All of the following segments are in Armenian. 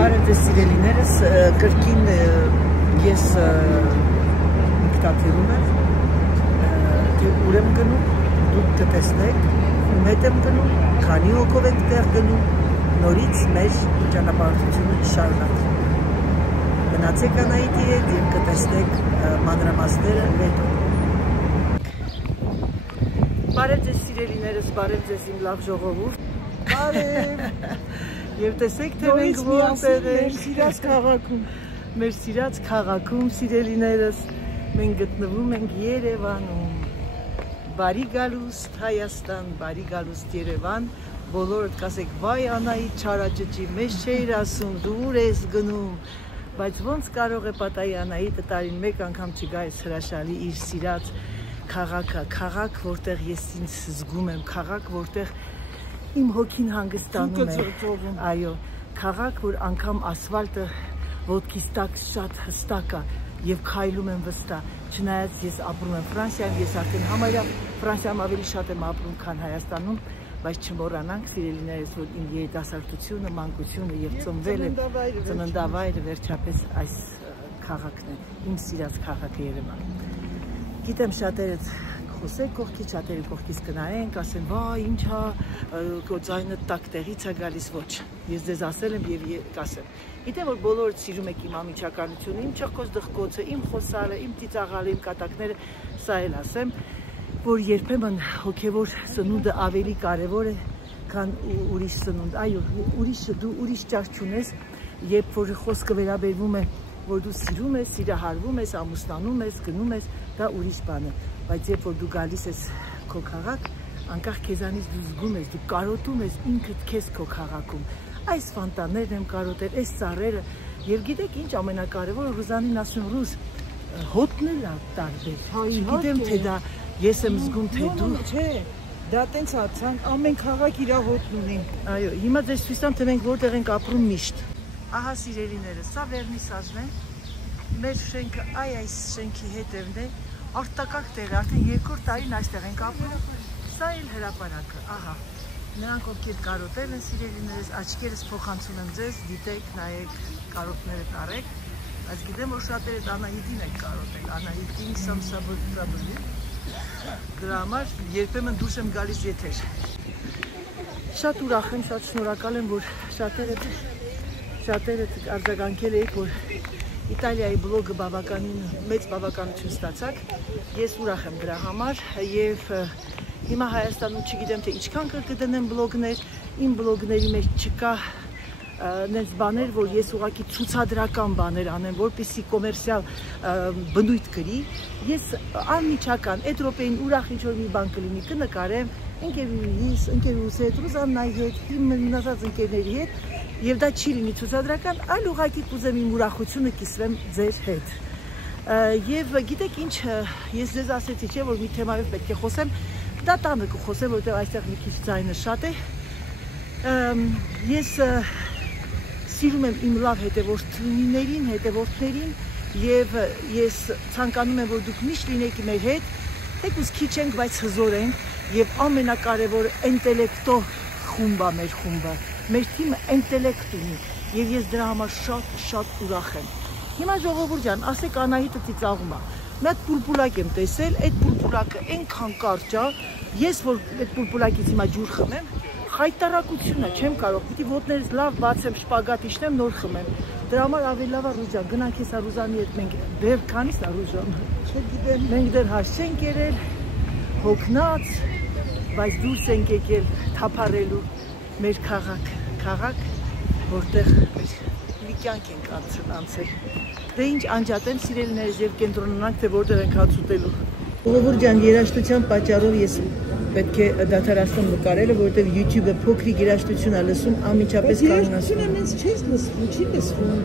Բարև ձեզ սիրելիներս, կրկին ես ինքնաթիռում եմ, թե ուր եմ գնում, դուք կտեսնեք, ում հետ եմ գնում, քանի հոգով եք տեղ գնում, նորից մեր ճանապարհորդությունը շարունակվում։ Մնացեք Անահիտի հետ և կտեսնեք մանրամասները հետո։ Բարև ձեզ սիրելիներս, բարև ձեզ իմ լավ ժողովուրդ։ Բարև։ Եվ տեսեք, թե մենք որտեղ ենք մեր սիրած քաղաքում, սիրելիներս, մենք գտնվում ենք Երևանում։ Բարի գալուստ Հայաստան, բարի գալուստ Երևան, բոլորդ կասեք, վայ Անահիտ չարաճճի, մեզ չէիր ասում, դու ուր ես գնում, բայց ոնց կարող է պատահի Անահիտը տարին մեկ անգամ չգա այս հրաշալի իր սիրած քաղաքը, քաղաք, որտեղ ես ինձ զգում եմ, քաղաք, որտեղ իմ հոգին հանգստանում է, այո, քաղաք, որ անգամ ասվալտը ոտքիս տակ շատ հստակ է և քայլում եմ վստահ, չնայած ես ապրում եմ Ֆրանսիայում, ես արդեն համարյա Ֆրանսիայում ավելի շատ եմ ապրում, քան Հայաստանում, բայց չմոռանանք սիրելիներս, որ իմ երիտասարդությունը, մանկությունը և ծնվել եմ, ծննդավայրը վերջապես այս քաղաքն է, իմ սիրած քաղաքը Երևան։ Գիտեմ շատերդ խոսեք կողքի, շատերը կողքից կնայենք, ասեն, վայ, ինչա, ձայնը տակ տեղից է գալիս, ոչ, ես ձեզ ասել եմ և կասեմ։ Գիտեմ, որ բոլորդ սիրում եք իմ ամիջականությունը, իմ չխկոց դխկոցը, իմ խոսալը, իմ ծիծաղալը, իմ կատակները, սա էլ ասեմ, որ երբեմն հոգևոր սնունդը ավելի կարևոր է, քան ուրիշ սնունդ, այո, դու ուրիշ ճար չունես, երբ որ խոսքը վերաբերվում է, որ դու սիրում ես, սիրահարվում ես, ամուսնանում ես, գնում ես, դա ուրիշ բան է, բայց երբ որ դու գալիս ես քո քաղաք, անկախ քեզանից դու զգում ես, դու կարոտում ես ինքդ քեզ քո քաղաքում, այս ֆանտաներն եմ կարոտել, այս ծառերը, եւ գիտեք ինչ ամենակարևորը, Ռուզանին ասում Ռուզ, հոտն էլ տարբեր, չգիտեմ թե դա ես եմ զգում թե դու, չէ, դա տենց ացանք, ամեն քաղաք իր հոտն ունի։ Այո, հիմա ձեզ ցույց տամ, թե մենք որտեղ ենք ապրում միշտ։ Ահա սիրելիները, սա վերնիսաժն է, մեր շենքը այս շենքի հետևն է, արտակարգ տեղ է, արդեն երկրորդ տարին այստեղ ենք ապրում, սա էլ հրապարակը, ահա, նրանք ովքեր կարոտել են սիրելիներս, աչքերս փոխանցում եմ ձեզ, դիտեք, նայեք, կարոտներդ առեք, բայց գիտեմ, որ շատերդ Անահիտին եք կարոտել, Անահիտին սամսաբրտաբրի, դրա համար երբեմն դուրս եմ գալիս եթեր։ Շատ ուրախ եմ, շատ շնորհակալ եմ, որ շատերդ արձագանքել եք, որ Իտալիայի բլոգը մեծ բավականություն ստացաք, ես ուրախ եմ դրա համար և հիմա Հայաստանում չգիտեմ թե ինչքան կդնեմ բլոգներ, իմ բլոգների մեջ չկա նենց բաներ, որ ես ուղղակի ցուցադրական բաներ անեմ, որպեսզի կոմերցիալ բնույթ կրի, ես անմիջական այդ րոպեին ուրախ ինչ-որ մի բան կլինի, կնկարեմ ընկերուհուս հետ, Ռուզաննայի հետ, իմ մնացած ընկերների հետ, և դա չի լինի ցուցադրական, այլ ուղղակի կուզեմ իմ ուրախությունը կիսվեմ ձեր հետ։ Եվ գիտեք ինչ, ես ձեզ ասեցի չէ, որ մի թեմայով պետք է խոսեմ, դա տանը կխոսեմ, որտեղ այստեղ մի քիչ ձայնը շատ է։ Ես սիրում եմ իմ լավ հետևորդներին և ես ցանկանում եմ, որ դուք միշտ լինեք մեր հետ, թեկուզ քիչ ենք, բայց հզոր ենք և ամենակարևորը ինտելեկտո խումբ է մեր խումբը, մեր թիմը ինտելեկտ ունի և ես դրա համար շատ ուրախ եմ։ Հիմա ժողովուրդ ջան, ասեք Անահիտը ծիծաղում է, մի հատ պուլպուլակ եմ տեսել, այդ պուլպուլակը այնքան կարճ է, ես որ այդ պուլպուլակից հիմա ջուր խմեմ, խայտարակություն է, չեմ կարող, պիտի ոտներս լավ բացեմ, շպագատ իջնեմ, նոր խմեմ։ Դրա համար ավելի լավ է Ռուզ ջան, գնանք հեսա Ռուզանի հետ մենք դեռ քանիսն է Ռուզ ջան։ Չգիտեմ, մենք դեռ հաս չենք երել, հոգնած, բայց դուրս ենք եկել թափառելու մեր քաղաք, որտեղ մի կյանք ենք անցել։ Դե ինչ անջատեմ սիրելիներս և կենտրոնանանք, թե որտեղ ենք հաց ուտելու։ Ժողովուրդ ջան, երաժշտության պատճառով ես պետք է դադարացնեմ նկարելը, որովհետև YouTube-ը փոքրիկ երաժշտություն է լսում, անմիջապես կանոնացնում։ Բայց երաժշտությունը չես լսվում, չի լսվում։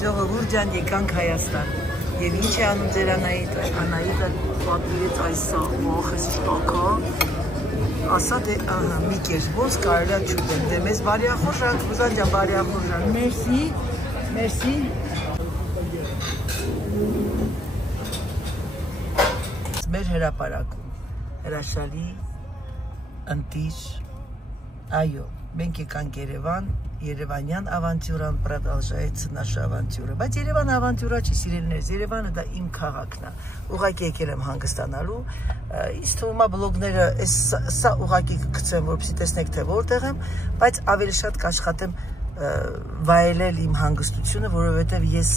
Ժողովուրդ ջան, եկանք Հայաստան։ Եվ ինչ է անում ձեր Անահիտը։ Անահիտը պատվիրեց այս վախս տակա, ասա թե մի կեր, ոնց կարելի է չուտեմ, դե մեզ բարյախորժանք, Ռուզան ջան, բարյախորժանք։ Մերսի։ Մեր հրապարակում հրաշալի ընտիր, այո, Մենք եկանք Երևան, Երևանյան ավանտյուրան продолжается наша ավանտյուրը, բայց Երևանը ավանտյուրա չի, սիրելիներս, Երևանը դա իմ քաղաքն է, ուղղակի եկել եմ հանգստանալու, ինձ թվում է բլոգները սա ուղղակի կգցեմ, որպեսզի տեսնեք թե որտեղ եմ, բայց ավելի շատ կաշխատեմ վայելել իմ հանգստությունը, որովհետև ես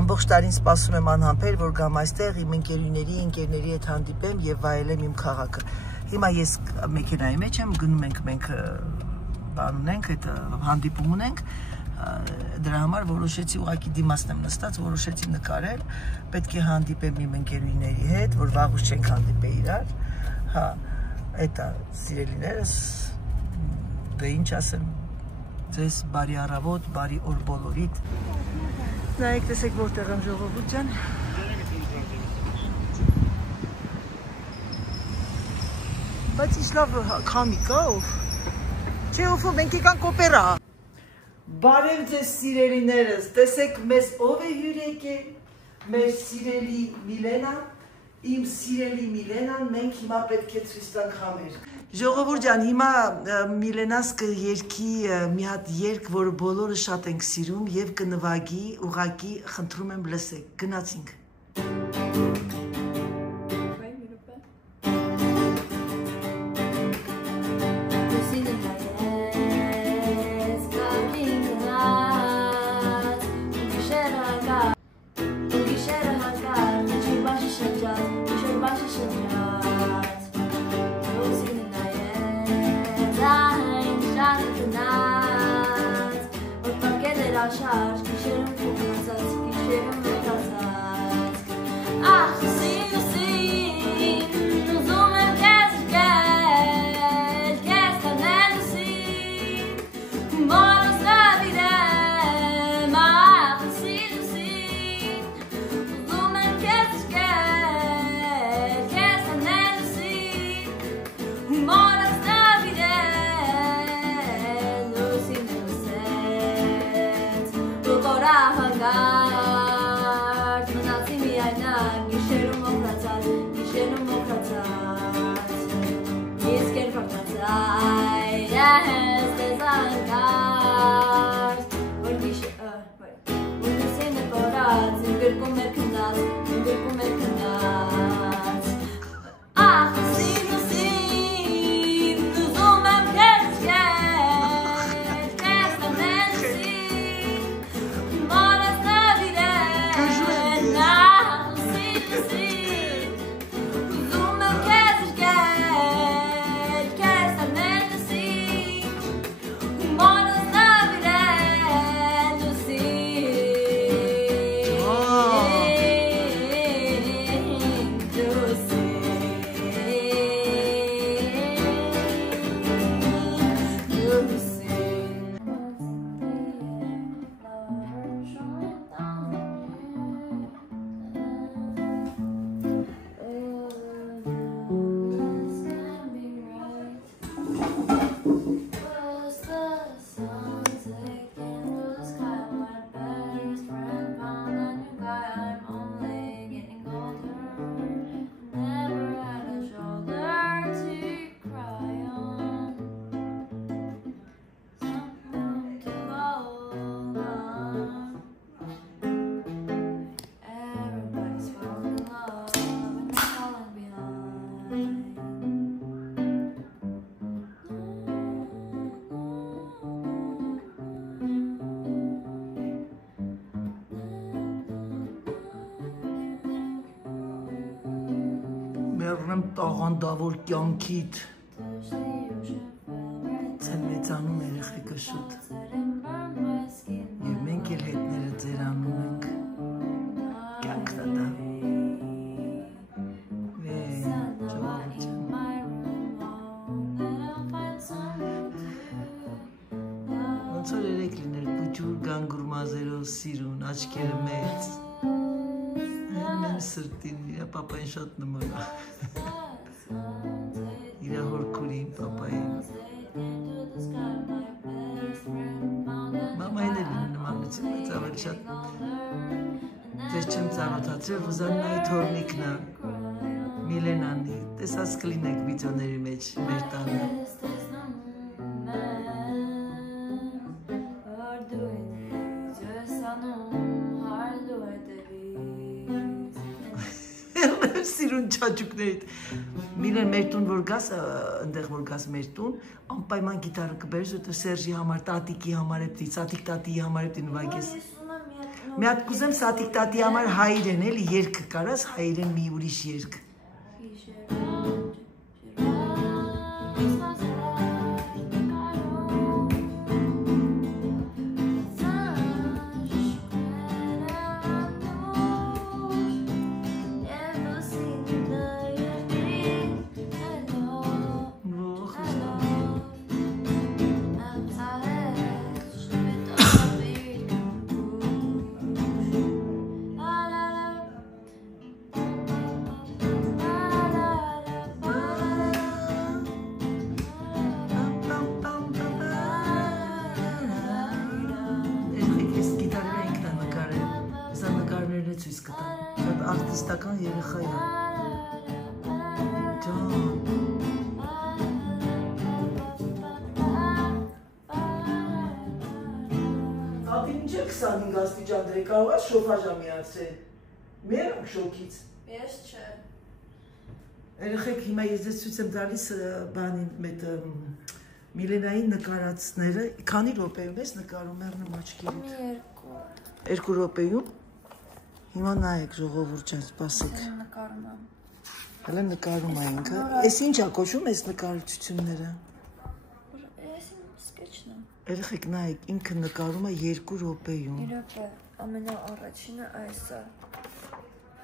ամբողջ տարին սպասում եմ անհամբեր, որ գամ այստեղ իմ ընկերների հետ հանդիպեմ եւ վայելեմ իմ քաղաքը։ Հիմա ես մեքենայի մեջ եմ, գնում ենք մենք բան ունենք, այդ հանդիպում ունենք, դրա համար որոշեցի ուղղակի դիմացն եմ նստած, որոշեցի նկարել, պետք է հանդիպեմ իմ ընկերուհիների հետ, որ վաղուց չենք հանդիպել իրար, հա, էտա սիրելիներս, դե ինչ ասեմ, ձեզ բարի առավոտ, բարի օր բոլորիդ։ Նայեք, տեսեք որտեղ եմ ժողովուրդ ջան։ Բայց ինչ լավ քամի կա, ով։ Չէ, ով մենք եկանք օպերա։ Բարև ձեզ սիրելիներս, տեսեք մեզ ով է հյուր եկել, մեր սիրելի Միլենան, իմ սիրելի Միլենան, մենք հիմա պետք է ցույց տանք համեր։ Ժողովուրդ ջան, հիմա Միլենաս կերքի մի հատ երգ, որը բոլորը շատ ենք սիրում եւ կնվագի, ուղակի խնդրում եմ լսեք, գնացինք։ Մեռնեմ տաղանդավոր կյանքիդ, ձեր մեծանում երեխեքը շուտ, և մենք էլ հետները ձերանում ենք, կյանքն է դա, ոնց որ երեք լիներ պուջուր գանգուր մազերով սիրուն, աչքերը մեծ, սրտին, իրա պապային շատ նման է, իրա հորքուրին, պապային, մամային էլ նմանություն, բայց ավելի շատ ձեզ չեմ ծանոթացրել, Ռուզաննայի թորնիկն է, Միլենանի, տեսած կլինեք վիդեոների մեջ մեր տանը, սիրուն չաճուկներիդ։ Միլեն մեր տուն որ գաս, ընդեղ որ գաս մեր տուն, անպայման գիտարը կբերես, որտե Սերժի համար, տատիկի համար է պիտի, Սատիկ տատիի համար է պիտի նվագես։ Մի հատ կուզեմ Սատիկ տատիի համար հայերեն էլի երգ կարաս, հայերեն մի ուրիշ երգ։ Արտիստական երեխա է։ Ջան։ Ատի ինչ է 25 աստիճան դրե, կարող ես շոֆաժա միացրել։ Մեր ենք շոքից։ Ես չէ։ Երեխեք հիմա ես ձեզ ցույց եմ տալիս բանին մետ Միլենայի նկարածները, քանի րոպեում ես նկարում եռնեմ աչքերիդ։ 2 րոպեում։ Հիմա նայեք ժողովուրդ ջան, սպասեք։ Հələ նկարում է ինքը։ Էս ինչ է կոչվում այս նկարչությունները։ Էս սկեչն է։ Երեխեք նայեք, ինքը նկարում է 2 րոպեում։ Իրոք է, ամենաառաջինը այս է։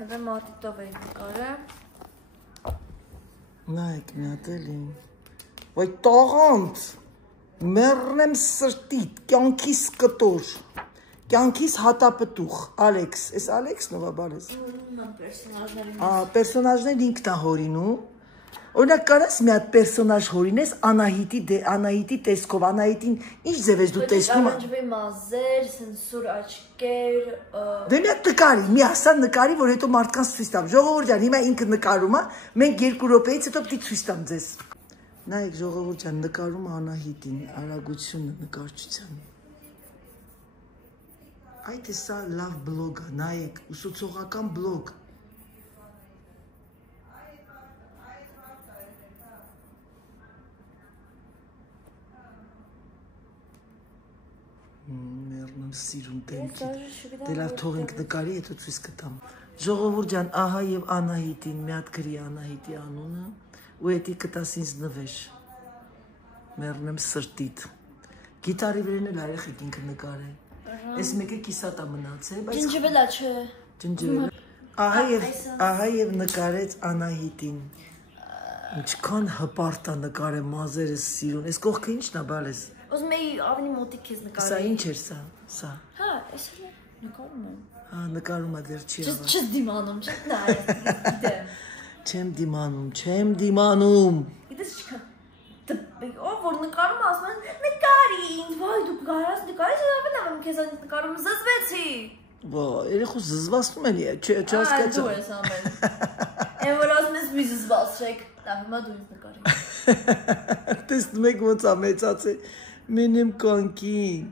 Հետո մատիտով է նկարը։ Նայեք մի հատ էլի։ Ոյ տաղանդ, մեռնեմ սրտիդ, կյանքիս կտոր։ Կյանքիս հատապտուղ, Ալեքս, ես Ալեքսն ով է բալես։ Պերսոնաժներն ինքն է հորինում։ Օրինակ կարաս մի հատ պերսոնաժ հորինես Անահիտի տեսքով, Անահիտին ինչ ձև ես դու տեսնում։ Ջվի մազեր, սենսուր աչքեր։ Դե մի հատ նկարի, մի ասա նկարի, որ հետո մարդկանց ցույց տամ։ Ժողովուրդ ջան, հիմա ինքը նկարում է, մենք 2 րոպեից հետո պիտի ցույց տամ ձեզ։ Նայեք ժողովուրդ ջան, նկարում է Անահիտին, արագությունը նկարչության։ Այդ է սա լավ բլոգ է, նայեք, ուսուցողական բլոգ։ Մեռնում սիրուն դեմքի, դե լավ թող ենք նկարի, հետո ցույց կտամ։ Ժողովուրդ ջան, ահա եւ Անահիտին, մի հատ գրի Անահիտի անունը, ու էդի կտաս ինձ նվեր։ Մեռնեմ սրտիդ։ Գիտարի վրան էլ երեխեք ինքը նկարել։ Այս մեկը կիսատա մնացել, բայց Ջնջվելա չէ։ Ջնջվել։ Ահա եւ նկարեց Անահիտին։ Ինչքան հպարտ է նկարել մազերը սիրուն։ Այս կողքը ի՞նչն է բալես։ Ուզում էի ավելի մոտիկ քեզ նկարել։ Սա ինչ էր սա։ Սա։ Հա, այս էլ նկարում եմ։ Հա, նկարում է դեռ չի avval։ Չես դիմանում, չէ՞, նայ, գիտեմ։ Չեմ դիմանում։ Գիտես ինչքան ով որ նկարում ասում են նկարի ինձ, վայ դու կարաս նկարի, չավեն եմ քեզ նկարում զզվեցի։ Ո, երեխու զզվացնում են, չհասկացա։ Դու ես ամեն։ Այն որ ասում ես մի զզվացրեք, լավ հիմա դու ինձ նկարի։ Տեսնում եք ոնց է մեծացել։ Մենեմ կանկին։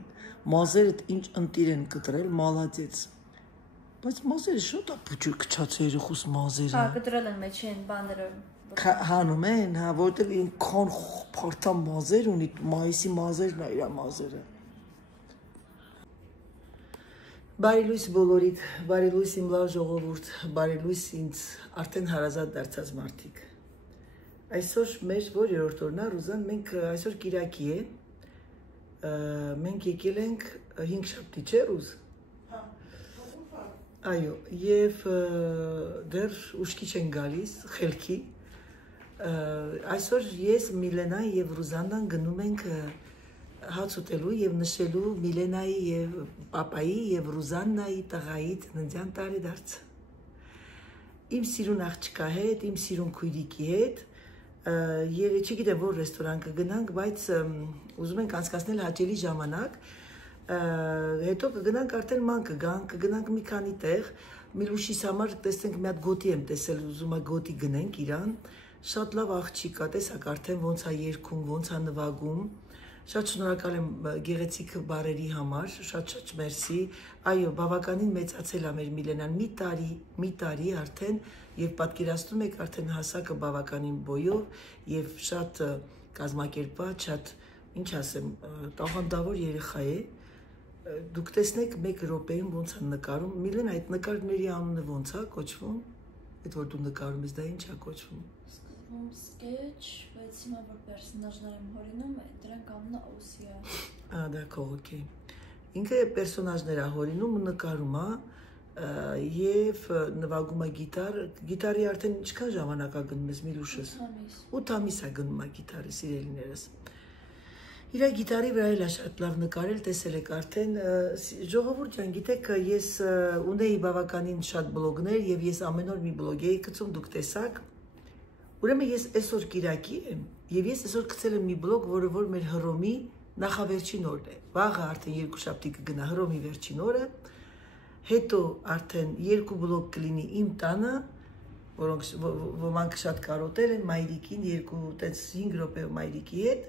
Մազերդ ինչ ընտիր են կտրել, մալադեց։ Բայց մազերը շուտ է փուչուր քչացել երեխուս մազերը։ Հա, կտրել են մեջ են բաները։ Հանում են, հա, որտեղ ինքան փարթամ մազեր ունի, մայիսի մազերն է իր մազերը։ Բարի լույս բոլորիդ, բարի լույս իմ լավ ժողովուրդ, բարի լույս ինձ արդեն հարազատ դարձած մարդիկ։ Այսօր մեր որ երրորդ օրն է, Ռուզան, մենք այսօր Կիրակի է, մենք եկել ենք 5 շաբթի, չէ՞ Ռուզ։ Այո, եւ դեռ ուշքի չեն գալիս, խելքի։ Այսօր ես Միլենայի եւ Ռուզաննան գնում ենք հաց ուտելու եւ նշելու Միլենայի եւ պապայի եւ Ռուզաննայի տղայի ծննդյան տարեդարձը։ Իմ սիրուն աղջկա հետ, իմ սիրուն քույրիկի հետ, չգիտեմ որ ռեստորան կգնանք, բայց ուզում ենք անցկացնել հաճելի ժամանակ, հետո կգնանք արդեն ման կգնանք մի քանի տեղ, Միլուշիս համար տեսնենք մի հատ գոտի եմ տեսել, ուզում եմ գոտի գնենք իրան, շատ լավ աղջիկ է, տեսակ արդեն ոնց է երգում, ոնց է նվագում, Շատ շնորհակալ եմ գեղեցիկ բարերի համար, շատ մերսի։ Այո, բավականին մեծացել է մեր Միլենան, մի տարի արդեն, եւ պատկերացնում եք արդեն հասակը բավականին բոյով եւ շատ կազմակերպված, շատ, ինչ ասեմ, տաղանդավոր երեխա է։ Դուք տեսնեք 1 րոպեում ոնց է նկարում։ Միլեն, այդ նկարների անունը ոնց է կոչվում։ Այդ որ դու նկարում ես, դա ինչ է կոչվում։ Sketch, բայց հիմա որ պերսոնաժներ եմ հորինում, դրանք անունը OC է։ Դակո, օքեյ։ Ինքը պերսոնաժներ է հորինում ու նկարում է եւ նվագում է գիտարի արդեն ինչքան ժամանակ է գնում ես Միլուշս։ 8 ամիս է գնում է գիտարի, սիրելիներս։ Իր գիտարի վրա էլ է շատ լավ նկարել, տեսել եք արդեն։ Ժողովուրդ ջան, գիտեք, ես ունեի բավականին շատ բլոգներ եւ ես ամեն օր մի բլոգ էի գցում, դուք տեսաք։ Ուրեմն ես այսօր Կիրակի եմ եւ ես այսօր գցել եմ մի բլոգ, որը որ մեր Հռոմի նախավերջին օրն է։ Վաղը արդեն 2 շաբթի կգնա Հռոմի վերջին օրը։ Հետո արդեն 2 բլոգ կլինի իմ տանը, որոնք ոմանք շատ կարոտել են մայրիկին 5 րոպե մայրիկի հետ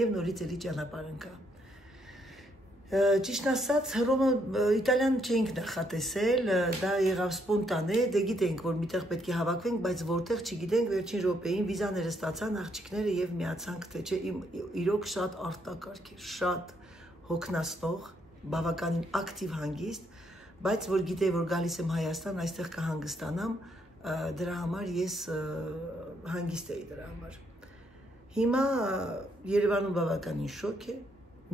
եւ նորից էլի ճանապարհ ընկա։ Ճիշտ ասած, Հռոմը Իտալիան չէինք նախատեսել, դա եղավ սպոնտանե, դե գիտենք, որ միտեղ պետք է հավաքվենք, բայց որտեղ չգիտենք, վերջին րոպեին վիզաները ստացան աղջիկները եւ միացանք, թե չէ, իրոք շատ արտակարգ էր, շատ հոգնածնող, բավականին ակտիվ հանգիստ, բայց որ գիտեի, որ գալիս եմ Հայաստան, այստեղ կհանգստանամ, դրա համար ես հանգիստ էի դրա համար։ Հիմա Երևանում բավականին շոկ է,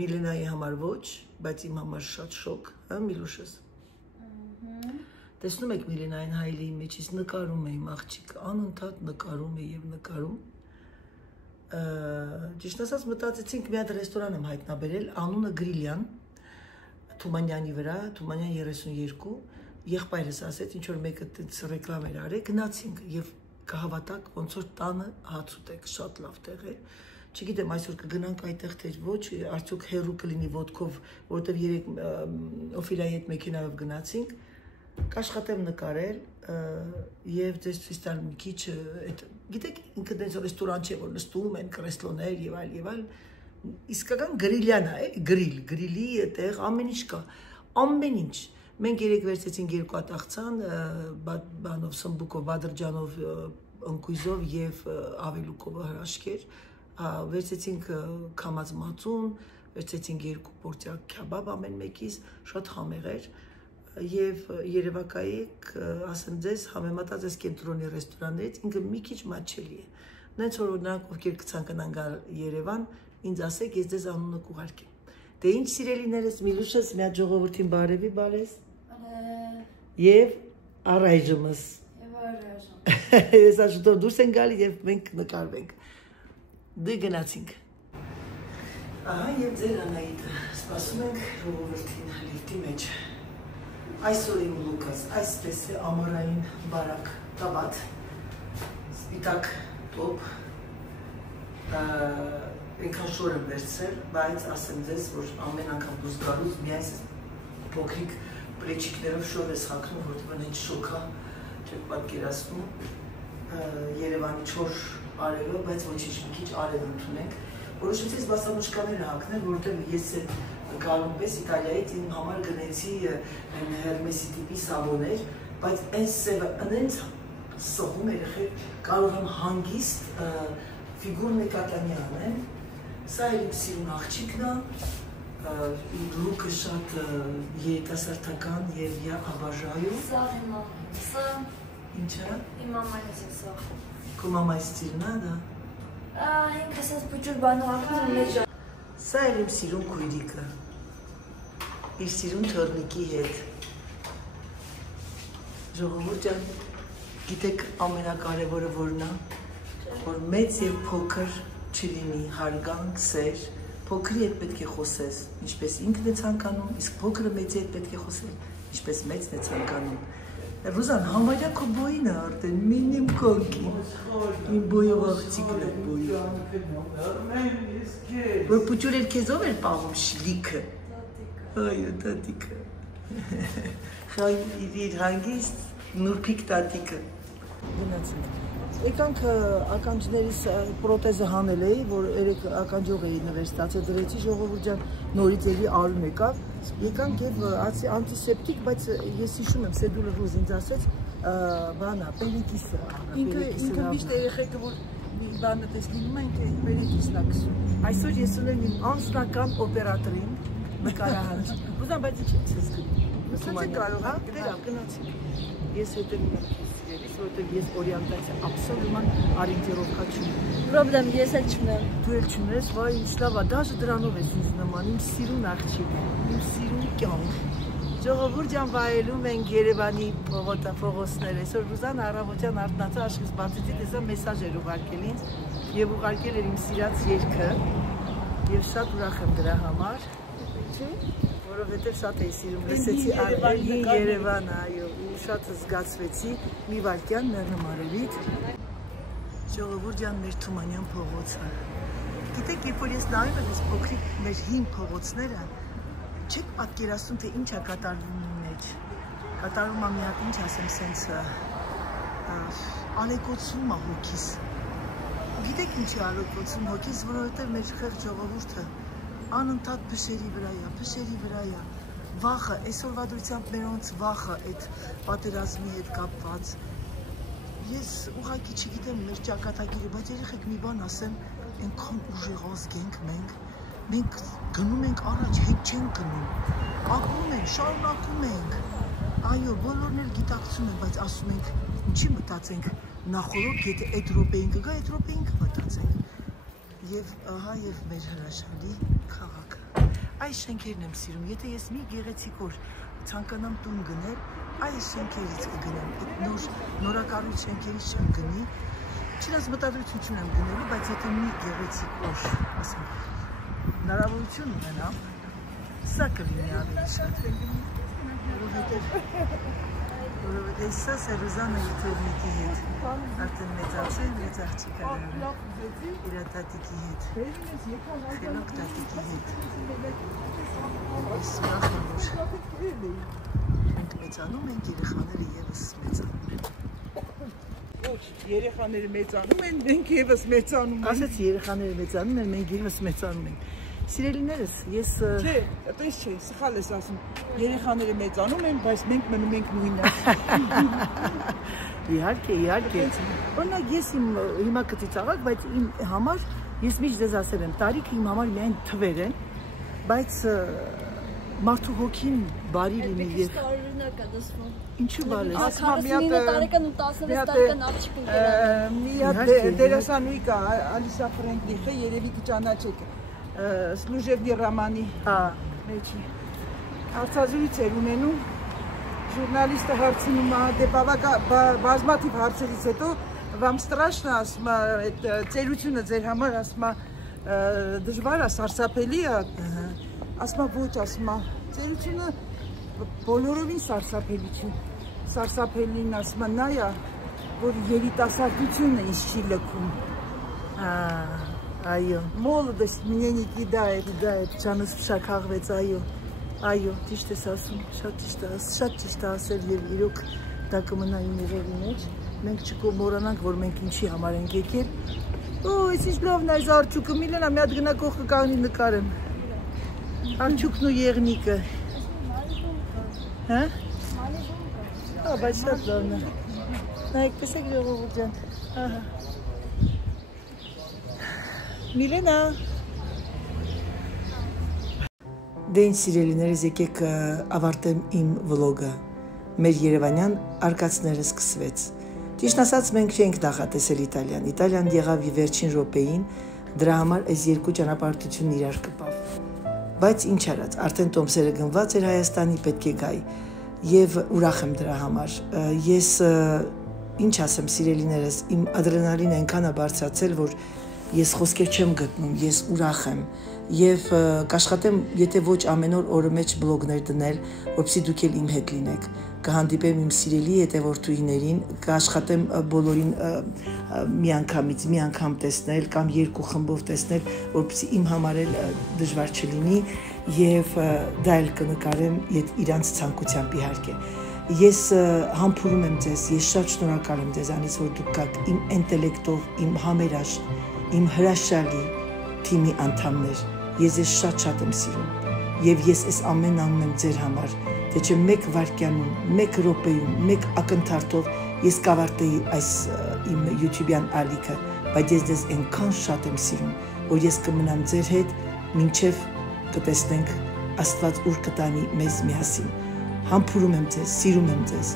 Միլենայի համար ոչ, բայց իմ համար շատ շոկ, հա Միլուշս։ Տեսնում եք Միլենային հայլիի մեջից նկարում է իմ աղջիկը, անընդհատ նկարում է եւ նկարում։ Ճիշտ ասած մտածեցինք մի հատ ռեստորան եմ հայտնաբերել, անունը Գրիլյան, Թումանյանի վրա, Թումանյան 32, եղբայրս ասեց, ինչ որ մեկը ռեկլամ էր արել, գնացինք եւ կհավատաք, ոնց որ տանը հաց ուտեք, շատ լավ տեղ է։ Չգիտեմ այսօր կգնանք այդտեղ թե ոչ, արդյոք հերու կլինի ոտքով, որովհետև երեք Օֆիլայի հետ մեքենայով գնացինք, կաշխատեմ նկարել եւ ձեզ ցույց տալ մի քիչ այդ գիտեք ինքը դες ռեստորան չէ որ նստում են կրեսլոներ եւ այլ իսկական գրիլյան է, գրիլի այդտեղ ամեն ինչ կա, ամեն ինչ։ Մենք երեք վերցեցինք 2 հատ աղցան, բանով սմբուկով, բադրջանով, ընկույզով եւ ավելուկով հրաշքեր, վերցեցինք քամած մածուն, վերցեցինք 2 պորցիա քեբաբ ամեն մեկից, շատ համեղ էր եւ երևակայեք, ասեմ ձեզ, համեմատած այս կենտրոնի ռեստորաններից ինքը մի քիչ մատչելի է։ Նենց որ նրանք ովքեր կցանկանան գալ Երևան, ինձ ասեք, ես ձեզ անունը կուղարկեմ։ Դե ինչ սիրելիներս, Միլուշս, մի հատ ժողովրդին բարևի բալես։ Եվ առայժմս։ Ես աշուտով դուրս են գալի եւ մենք նկարվենք։ Դե գնացինք։ Ահա եւ ձեր Անահիտը սպասում ենք ժողովրդին լիֆտի մեջ։ Այսօր իմ Լուկաս այսպես է ամառային բարակ տաբատ, սպիտակ տոպ, այնքան շոր եմ վերցրել, բայց ասեմ ձեզ, որ ամեն անգամ դուրս գալուց միայն փոքրիկ պլեչիկներով շոր ես հագնում, որտեղ այն շոքա չեք պատկերացնում Երևանի 4 արևը, բայց ոչինչ մի քիչ արև ընդունենք։ Որոշեցի սպասամուշկաները հագնել, որովհետև ես գալուն պես Իտալիայից իմ համար գնեցի Հերմեսի տիպի սավոներ, բայց այն սևը ընենց սողում երեխեք կարող եմ հանգիստ ֆիգուր մեկատանի անեմ, սա էլ իմ սիրուն աղջիկն է, լուկը շատ երիտասարդական եւ աբաժայում։ Սա հիմա, սա ինչ է։ Իմ մաման է սա։ Քո մամայի ստիլն է դա։ Ինքը ասես փոքր բանալակն մեջ։ Սա էլ իմ սիրուն քույրիկը։ Իր սիրուն թորնիկի հետ։ Ժողովուրդ ջան, գիտեք ամենակարևորը որն է, որ մեծ եւ փոքր չլինի հարգանք, սեր, փոքրի հետ պետք է խոսես, ինչպես ինքն է ցանկանում, իսկ փոքրը մեծի հետ պետք է խոսել, ինչպես մեծն է ցանկանում։ Ռուզան, համարյա քո բոյին է արդեն, մինիմ կոնքի, իմ բոյով աղջիկն է բոյով։ Որ պուճուր էր քեզով էր պաղում շլիքը։ Այո, տատիկը։ Իր հանգիստ նուրփիկ տատիկը։ Գնացինք։ Եկանք ականջներիս պրոթեզը հանել էի, որ երեք ականջող էի նվեր ստացել դրեցի, ժողովուրդ ջան նորից էլի արուն եկավ։ Եկանք եւ անտիսեպտիկ, բայց ես հիշում եմ Սեդուլը ռուզ ինձ ասեց, բանա, պերիկիսը։ Ինքը միշտ երեխեքը որ մի բանը տեսնում են, ինքը պերիկիսն է քսում։ Այսօր ես ունեմ իմ անձնական օպերատորին, նկարահանիչ։ Ուզում բայց ինչ ես զգում։ Ուսանք կարող հա, դերա գնացինք։ Ես հետևում եմ սիրելիս, որովհետև ես օրիենտացիա աբսոլյուտման օրիենտիրովկա չունեմ։ Պրոբլեմ, ես էլ չունեմ։ Դու էլ չունես, վայ, ինչ լավ է, դաժե դրանով ես ինձ նման, իմ սիրուն աղջիկ, իմ սիրուն կյանք։ Ժողովուրդ ջան, վայելում ենք Երևանի փողոցները։ Այսօր Ռուզան առավոտյան արթնացա, աշխուս բացեցի, տեսա մեսաժ էր ուղարկել ինձ եւ ուղարկել էր իմ սիրած երգը եւ շատ ուրախ եմ դրա համար։ Որովհետև շատ էի սիրում, լսեցի Արմեն Երևան, այո, ու շատ զգացվեցի մի վայրկյան մեռնում արևից։ Ժողովուրդ ջան, մեր Թումանյան փողոցը։ Գիտեք, երբ որ ես նայում եմ այս փոքրիկ մեր հին փողոցները, չեք պատկերացնում, թե ինչ է կատարվում իմ մեջ։ Կատարվում է մի հատ, ինչ ասեմ, սենց ալեկոծում է հոգիս։ Գիտեք ինչ է ալեկոծում հոգիս, որովհետև մեր խեղճ ժողովուրդը անընդհատ փշերի վրա է, վախը, այսօրվա դրությամբ մերոնց վախը այդ պատերազմի հետ կապված։ Ես ուղղակի չգիտեմ մեր ճակատագիրը, բայց երեխեք մի բան ասեմ, այնքան ուժեղ ազգ ենք մենք գնում ենք առաջ, հետ չենք գնում, ապրում ենք, շարունակում ենք, այո, բոլորն էլ գիտակցում են, բայց ասում ենք, ինչի մտածենք, նախորդ եթե այդ րոպեին կգա, այդ րոպեին կմտածենք։ Եվ ահա եւ մեր հրաշալի քաղաքը։ Այս շենքերն եմ սիրում, եթե ես մի գեղեցիկ օր ցանկանամ տուն գնել, այս շենքերից կգնամ, այդ նորակառույց շենքերից չեմ գնի, չնայած մտադրություն չունեմ գնելու, բայց եթե մի գեղեցիկ օր, ասենք, հնարավորություն ունենամ, սա կլինի ավելի շատ, որովհետև սա Սերուզանը Եթերնիկի հետ, արդեն մեծացել, մեծ աղջիկ իր տատիկի հետ, խելոք տատիկի հետ, ես ուրախ եմ, որ մենք մեծանում ենք, երեխաները ևս մեծանում են։ Ոչ, երեխաները մեծանում են, մենք ևս մեծանում ենք։ Ասեցի, երեխաները մեծանում են, մենք ևս մեծանում ենք։ Սիրելիներս, ես... Չէ, այդպես չէ, սխալ ես ասում, երեխաները մեծանում են, բայց մենք մնում ենք նույնը։ Իհարկե, օրինակ ես իմ հիմա կտից աղակ, բայց իմ համար, ես միշտ դեզ ասել եմ, տարիքը իմ համար միայն թվեր են, բայց մարդու հոգին բարի լինի և... Տարօրինակ է դասվում։ Ինչու բարի ես։ 49 տարեկան ու 16 տարեկան աղջիկ ընկերան։ Մի հատ դերասանուհի կա, Ալիսա Ֆրենկլիխը, երևի կճանաչեք, Սլուժևնի Ռամանի մեջի։ Հարցազրույց էր ունենում, ժուրնալիստը հարցնում է, դե բազմաթիվ հարցերից հետո, вам страшно, ասում է, այդ ծերությունը ձեր համար, ասում է, դժվար է, սարսափելի է, ասում է, ոչ, ասում է, ծերությունը բոլորովին սարսափելի չի, սարսափելին, ասում է, նա է, որ երիտասարդությունը ինձ չի լքում, այո, молодость мне не кидает, ճանս փշաքաղվեց, այո, ճիշտ ես ասում, շատ ճիշտ է ասել և իրոք դա կմնա իմ ուղեղի մեջ, մենք չմոռանանք, որ մենք ինչի համար ենք եկել, այս ինչ լավն է այս արջուկը, Միլենա, մի հատ գնա կողքը կանգնի նկարեմ, արջուկն ու եղնիկը, հա, բայց շատ լավն է, նայեք, տեսեք ժողովուրդ ջան, ահա, Միլենա, դե ինչ սիրելիներս, եկեք ավարտեմ իմ վլոգը, մեր երևանյան արկածները սկսվեց, ճիշտ ասած մենք չենք նախատեսել Իտալիան եղավ վերջին րոպեին, դրա համար այս երկու ճանապարհորդությունն իրար կպավ, բայց ինչ արած, արդեն տոմսերը գնված էր Հայաստանի, պետք է գայի, և ուրախ եմ դրա համար, ես ինչ ասեմ սիրելիներս, իմ ադրենալին այնքան է բարձրացել, որ ես խոսքեր չեմ գտնում, ես ուրախ եմ և կաշխատեմ, եթե ոչ ամեն օր օրը մեջ բլոգներ դնել, որպեսզի դուք էլ իմ հետ լինեք, կհանդիպեմ իմ սիրելի հետևորդուհիներին, կաշխատեմ բոլորին մի անգամ տեսնել կամ երկու խմբով տեսնել, որպեսզի իմ համար էլ դժվար չլինի և դա էլ կնկարեմ իրանց ցանկությամբ իհարկե։ Ես համբուրում եմ ձեզ, ես շատ շնորհակալ եմ ձեզանից, որ դուք կաք իմ ինտելեկտով, իմ համերաշխ, իմ հրաշալի թիմի անդամներ։ Ես ձեզ շատ եմ սիրում եւ ես այս ամեն անում եմ ձեր համար, թե չէ մեկ վայրկյանում, մեկ րոպեում, մեկ ակնթարթով ես կավարտեի այս իմ YouTube-յան ալիքը, բայց ես ձեզ այնքան շատ եմ սիրում, որ ես կմնամ ձեր հետ, մինչև կտեսնենք Աստված ուր կտանի մեզ միասին։ Համբուրում եմ ձեզ, սիրում եմ ձեզ։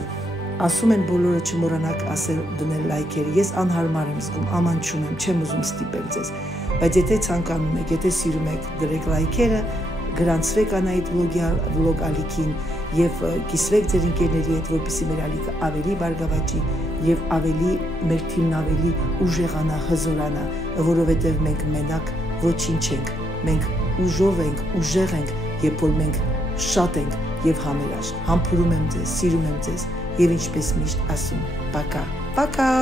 Ասում են բոլորը չմոռանաք ասել դնել լայքերը։ Ես անհարմար եմ զգում, աման չունեմ, չեմ ուզում ստիպել ձեզ։ Բայց եթե ցանկանում եք, եթե սիրում եք, դրեք լայքերը, գրանցվեք Անահիտ վլոգ ալիքին եւ կիսվեք ձեր ընկերների հետ, որպեսզի մեր ալիքը ավելի բարգավաճի եւ ավելի մեր թիմն ավելի ուժեղանա, հզորանա, որովհետեւ մենք մենակ ոչինչ չենք։ Մենք ուժով ենք, ուժեղ ենք, երբ որ մենք շատ ենք եւ համերաշխ։ Համբուրում եմ ձեզ, սիրում եմ ձեզ եւ ինչպես միշտ ասում, պակա, պակա։